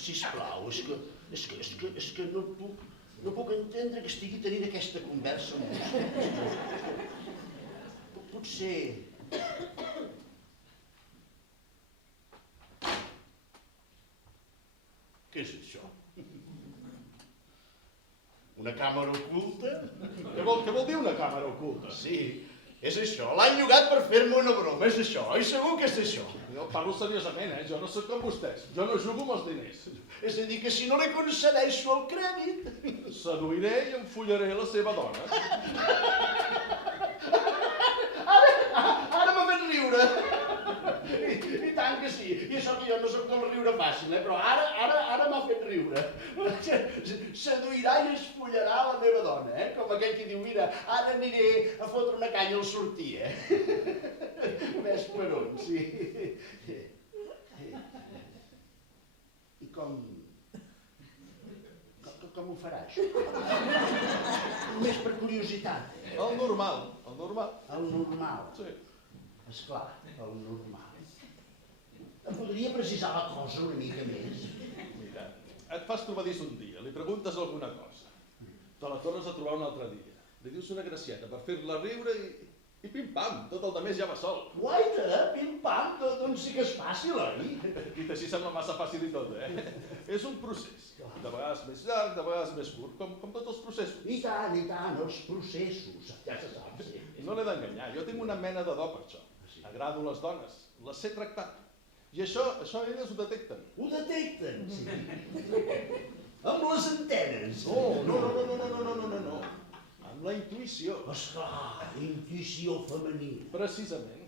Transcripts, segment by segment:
Sisplau, és que no puc entendre que estigui tenint aquesta conversa amb vostè. Potser... Què és això? Una càmera oculta? Què vol dir una càmera oculta? Sí, és això. L'han llogat per fer-me una broma, és això. Oi, segur que és això. Jo parlo seriosament, Jo no soc com vostès. Jo no jugo amb els diners. És a dir, que si no li concedeixo el crèdit... Seduiré i enfollaré la seva dona. Ara m'ha fet riure. I tant que sí. I això que jo no soc del riure fàcil, però ara m'ha fet riure. Seduirà i esfollarà la meva dona, com aquell que diu, mira, ara aniré a fotre una canya al sortir, Ves per on, sí. I com ho farà, això? Només per curiositat. El normal. El normal. Sí. Esclar, el normal. Em podria precisar la cosa una mica més? Mira, et fas trobadís un dia, li preguntes alguna cosa. Te la tornes a trobar un altre dia. Li dius una gracieta per fer-la riure i pim-pam, tot el demés ja va sol. Guaita, pim-pam, doncs sí que és fàcil, oi? Dit així sembla massa fàcil i tot, És un procés. De vegades més llarg, de vegades més curt, com tots els processos. I tant, els processos, ja se sap, sí. No l'he d'enganyar, jo tinc una mena de do per això. Agrado les dones, les sé tractar. I això elles ho detecten. Ho detecten? Sí. Amb les antenes? No. Amb la intuïció. Esclar, intuïció femenina. Precisament.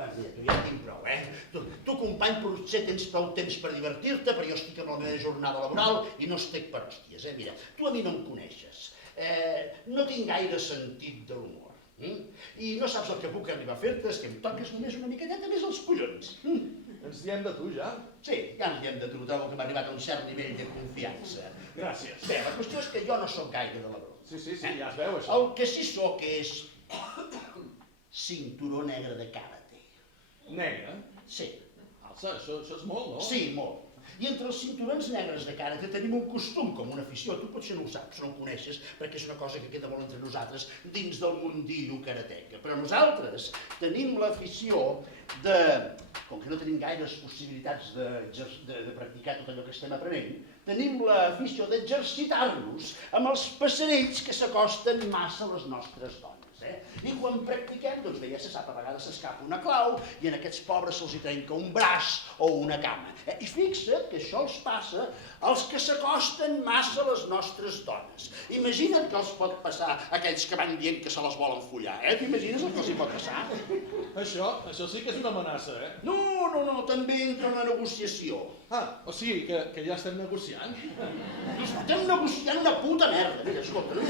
Va, mira, tu ja en tinc prou, Tu, company, potser tens prou temps per divertir-te, però jo estic amb la meva jornada laboral i no estic per hòsties, Mira, tu a mi no em coneixes. No tinc gaire sentit de l'humor. I no saps el que puc arribar a fer-te, és que em toques només una miqueteta més els collons. Ens diem de tu, ja? Sí, ja ens diem de tu, trobo que m'ha arribat a un cert nivell de confiança. Gràcies. Bé, la qüestió és que jo no sóc gaire de la broma. Sí, ja es veu, això. El que sí sóc és cinturó negre de karate. Negre? Sí. Alça, això és molt, no? Sí, molt. I entre els cinturons negres de karate tenim un costum, com una afició. Tu potser no ho saps, no ho coneixes, perquè és una cosa que queda molt entre nosaltres dins del mundillo karateca. Però nosaltres tenim l'afició de... Com que no tenim gaires possibilitats de practicar tot allò que estem aprenent, tenim l'afició d'exercitar-nos amb els passerells que s'acosten massa a les nostres dones. I quan practiquem, doncs bé, ja se sap, a vegades s'escapa una clau i en aquests pobres se'ls hi trenca un braç o una cama. I fixa't que això els passa als que s'acosten massa a les nostres dones. Imagina't que els pot passar aquells que van dient que se les volen follar, T'imagines el que els hi pot passar? Això sí que és una amenaça, No, també entra una negociació. O sigui que ja estem negociant? Estem negociant una puta merda. Mira, escolta, no